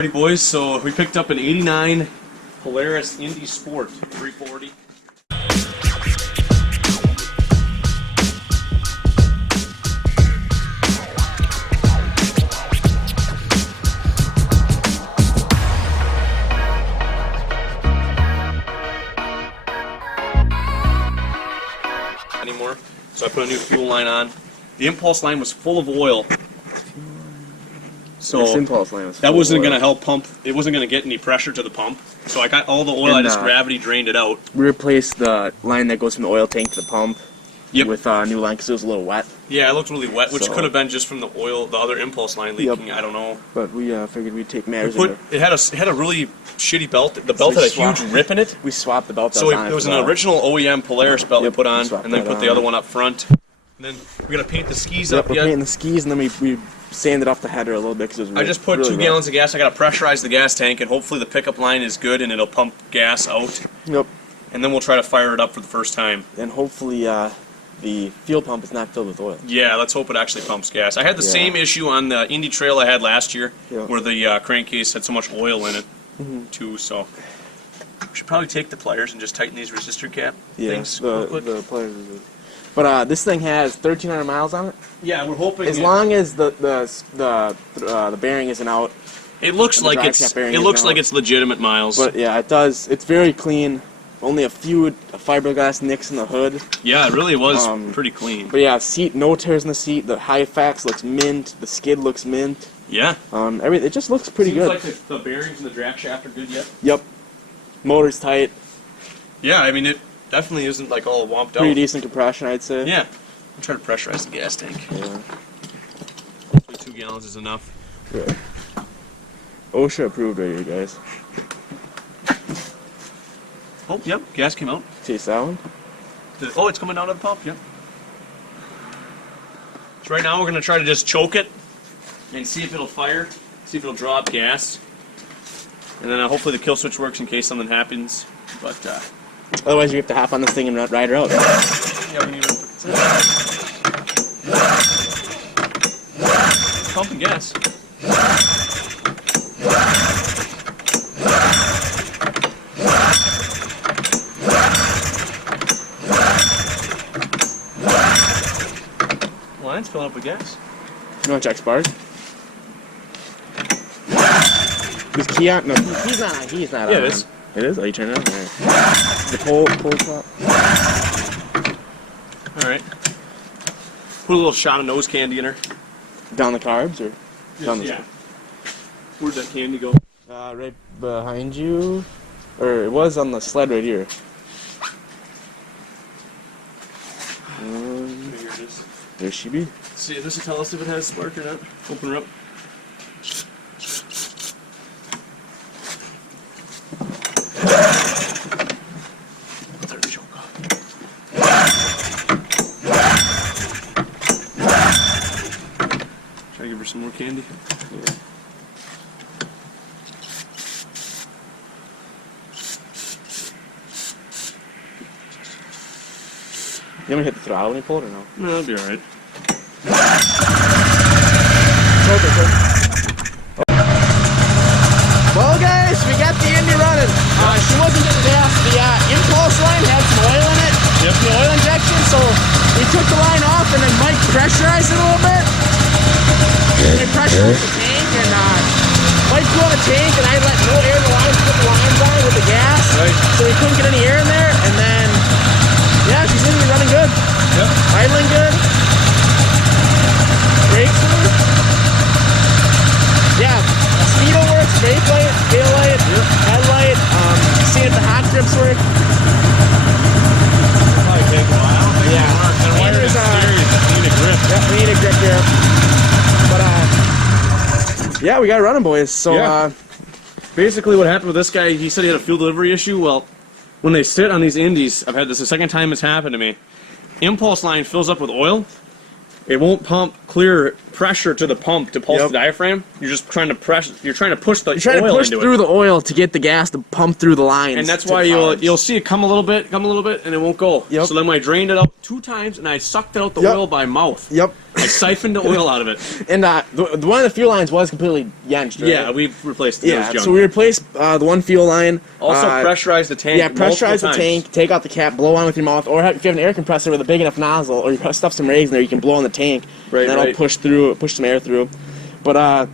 Alrighty boys, so we picked up an 89 Polaris Indy Sport 340. Anymore. So I put a new fuel line on. The impulse line was full of oil. So that wasn't going to help pump. It wasn't going to get any pressure to the pump. So I got all the oil. I just gravity drained it out. We replaced the line that goes from the oil tank to the pump with a new line because it was a little wet. Yeah, it looked really wet, which could have been just from the oil, the other impulse line leaking. I don't know. But we figured we'd take matters. It had a really shitty belt. The belt had a huge rip in it. We swapped the belt. So it was an original OEM Polaris belt we put on, and then put the other one up front. And then we got to paint the skis up. We're painting the skis, and then we sanded off the header a little bit because it was really, I just put 2 gallons of gas. I got to pressurize the gas tank, and hopefully the pickup line is good and it'll pump gas out. Yep. And then we'll try to fire it up for the first time. And hopefully the fuel pump is not filled with oil. Yeah, let's hope it actually pumps gas. I had the same issue on the Indy Trail I had last year, where the crankcase had so much oil in it, too. So we should probably take the pliers and just tighten these resistor cap things. The pliers. But this thing has 1,300 miles on it. Yeah, we're hoping. As long as the bearing isn't out. It looks like it's legitimate miles. But yeah, it does. It's very clean. Only a few fiberglass nicks in the hood. Yeah, it really was pretty clean. But yeah, seat, no tears in the seat. The Hyfax looks mint. The skid looks mint. Yeah. It just looks pretty good. Seems like the bearings and the drag shaft are good yet. Yep. Motor's tight. Yeah, I mean it definitely isn't like all womped out. Pretty decent compression, I'd say. Yeah. I'm trying to pressurize the gas tank. Yeah. Hopefully 2 gallons is enough. Yeah. OSHA approved right here, guys. Oh, yep, gas came out. Taste that one? Oh, it's coming out of the pump, yep. So right now we're going to try to just choke it and see if it'll fire, see if it'll draw up gas. And then hopefully the kill switch works in case something happens. But otherwise you have to hop on this thing and ride her out. Yeah, we need to... Pumping gas. Line's filling up with gas. You want to check spars? Is key on? No, he's not. He's not on. Yeah, it is. It is? Oh, you turn it on? All right. The pull swap. Alright. Put a little shot of nose candy in her. Down the carbs or? Down the yeah. Where'd that candy go? Right behind you. Or it was on the sled right here. Here it is. There she be. See, this will tell us if it has spark or not. Open her up. There the choke off. Try to give her some more candy. Yeah. You want me to hit the throttle when you pull it or no? No, that'll be alright. Well guys, we got the Indy running. She wasn't getting gas. The impulse line had some oil in it. Yep. The oil injection, so we took the line off and then Mike pressurized it a little bit. We pressurized the tank and Mike blew on the tank and I let no air in the line to put the lines on with the gas. Right. So we couldn't get any air in there and then yeah, she's literally running good. Yep. Idling good. Brakes work. Yeah. Speedo works, brake light, tail light, headlight. See if the hot grips work. Probably take a while. Yeah. And there's we need a grip. Yep, we need a grip here. But yeah, we got running, boys. So basically what happened with this guy, he said he had a fuel delivery issue. Well, when they sit on these Indies, I've had this the second time it's happened to me. Impulse line fills up with oil. It won't pump clear pressure to the pump to pulse the diaphragm. You're just trying to press. You're trying to push the oil into it. You're trying to push through the oil to get the gas to pump through the lines. And that's why you'll see it come a little bit, and it won't go. Yep. So then I drained it out 2 times, and I sucked out the oil by mouth. Yep. I siphoned the oil out of it. And one of the fuel lines was completely yanked, right? Yeah, we replaced it. Yeah, so we replaced the one fuel line. Also pressurize the tank. Yeah, pressurize the tank, take out the cap, blow on with your mouth, or if you have an air compressor with a big enough nozzle, or you stuff some rags in there, you can blow on the tank, and that'll push some air through. But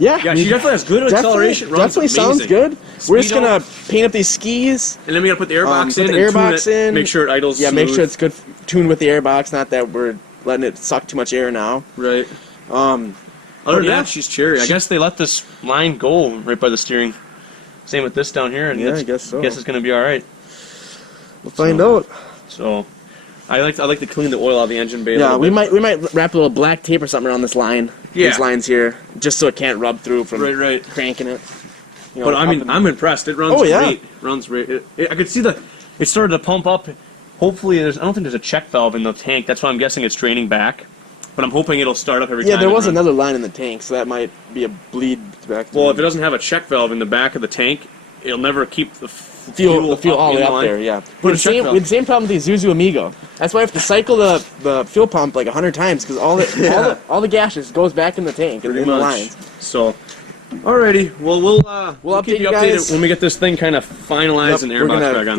yeah, she definitely has good acceleration. Definitely sounds good. We're just gonna paint up these skis, and then we gotta put the airbox in. Put the airbox in. Make sure it idles. Yeah, smooth. make sure it's good tuned with the airbox. Not that we're letting it suck too much air now. Right. Other than that, she's cherry. I guess they let this line go right by the steering. Same with this down here, and I guess so. I guess it's gonna be all right. We'll find out. So, I like to clean the oil out of the engine bay. Yeah, we might wrap a little black tape or something around this line. Yeah. These lines here, just so it can't rub through from cranking it. You know, but I'm impressed. It runs great. It runs great. I could see it started to pump up. Hopefully, I don't think there's a check valve in the tank. That's why I'm guessing it's draining back. But I'm hoping it'll start up every time. Yeah, there was another line in the tank, so that might be a bleed back. Well, if it doesn't have a check valve in the back of the tank, it'll never keep the fuel all the way up there. Yeah, we had the same problem with the Isuzu Amigo. That's why I have to cycle the fuel pump like 100 times because all the gas just goes back in the tank and in the lines. So, alrighty, well we'll update you guys when we get this thing kind of finalized and airbox back on.